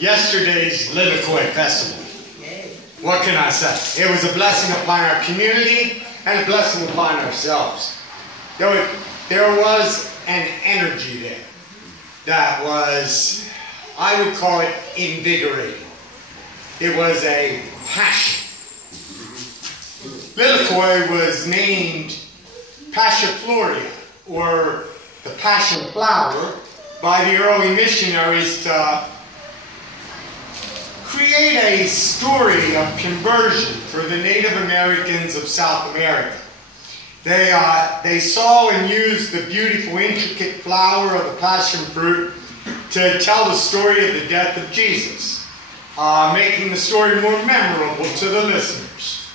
yesterday's Lilikoi Festival. What can I say? It was a blessing upon our community and a blessing upon ourselves. There was an energy there that was, I would call it invigorating. It was a passion. Lilikoi was named Passiflora, or the passion flower, by the early missionaries to create a story of conversion for the Native Americans of South America. They saw and used the beautiful, intricate flower of the passion fruit to tell the story of the death of Jesus, making the story more memorable to the listeners.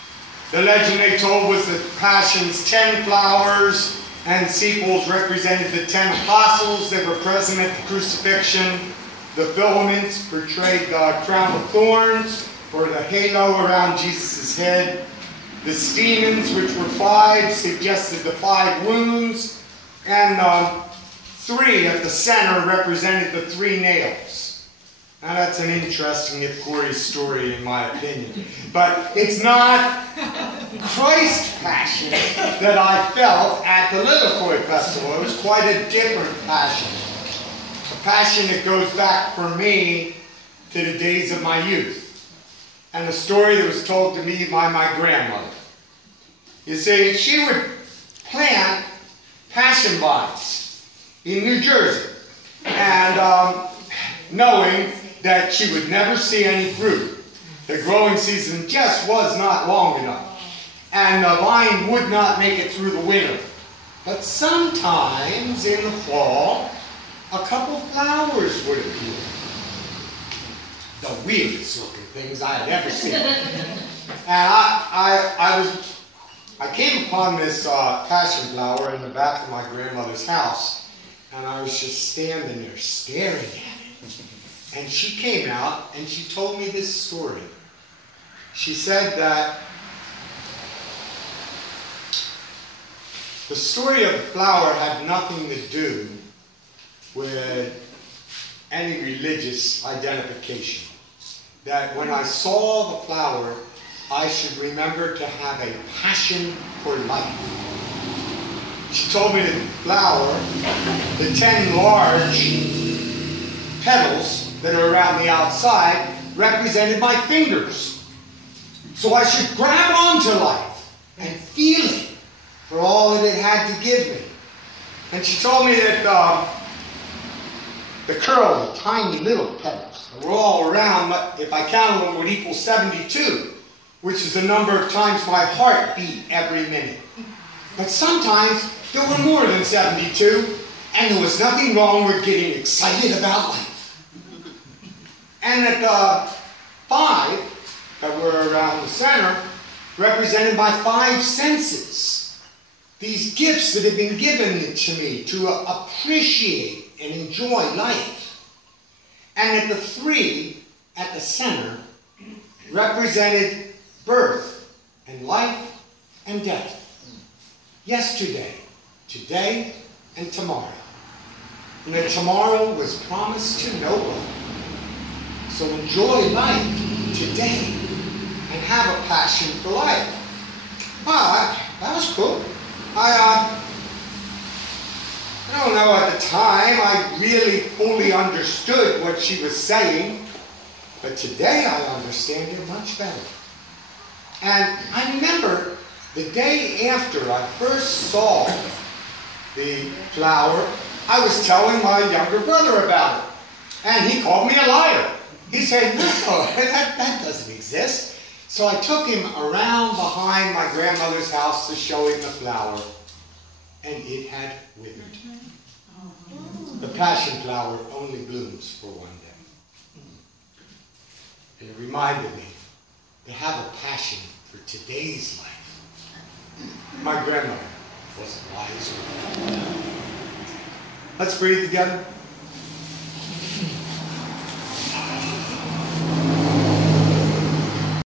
The legend they told was that passion's 10 flowers and sepals represented the 10 apostles that were present at the crucifixion. The filaments portrayed the crown of thorns, or the halo around Jesus' head. The stamens, which were 5, suggested the 5 wounds. And 3 at the center represented the 3 nails. Now that's an interesting, if gory story in my opinion. But it's not Christ's passion that I felt at the Lilikoi Festival. It was quite a different passion. A passion that goes back for me to the days of my youth. And a story that was told to me by my grandmother. You see, she would plant passion vines in New Jersey. And knowing that she would never see any fruit. The growing season just was not long enough. And the vine would not make it through the winter. But sometimes in the fall, a couple flowers would appear. The weirdest looking things I had ever seen. And I came upon this passion flower in the back of my grandmother's house, and I was just standing there staring at it. And she came out and she told me this story. She said that the story of the flower had nothing to do with any religious identification. That when I saw the flower, I should remember to have a passion for life. She told me that the flower, the 10 large petals that are around the outside, represented my fingers. So I should grab onto life and feel it for all that it had to give me. And she told me that the curled, tiny little petals that were all around, if I counted them, would equal 72, which is the number of times my heart beat every minute. But sometimes there were more than 72, and there was nothing wrong with getting excited about life. And that the 5 that were around the center represented my 5 senses. These gifts that have been given to me to appreciate and enjoy life. And that the 3 at the center represented birth and life and death. Yesterday, today, and tomorrow. And that tomorrow was promised to no one. So enjoy life today and have a passion for life. Wow, that was cool. I don't know at the time I really fully understood what she was saying, but today I understand it much better. And I remember the day after I first saw the flower, I was telling my younger brother about it. And he called me a liar. He said, no, that doesn't exist. So I took him around behind my grandmother's house to show him the flower. And it had withered. The passion flower only blooms for one day. And it reminded me to have a passion for today's life. My grandmother was a wise woman. Let's breathe together.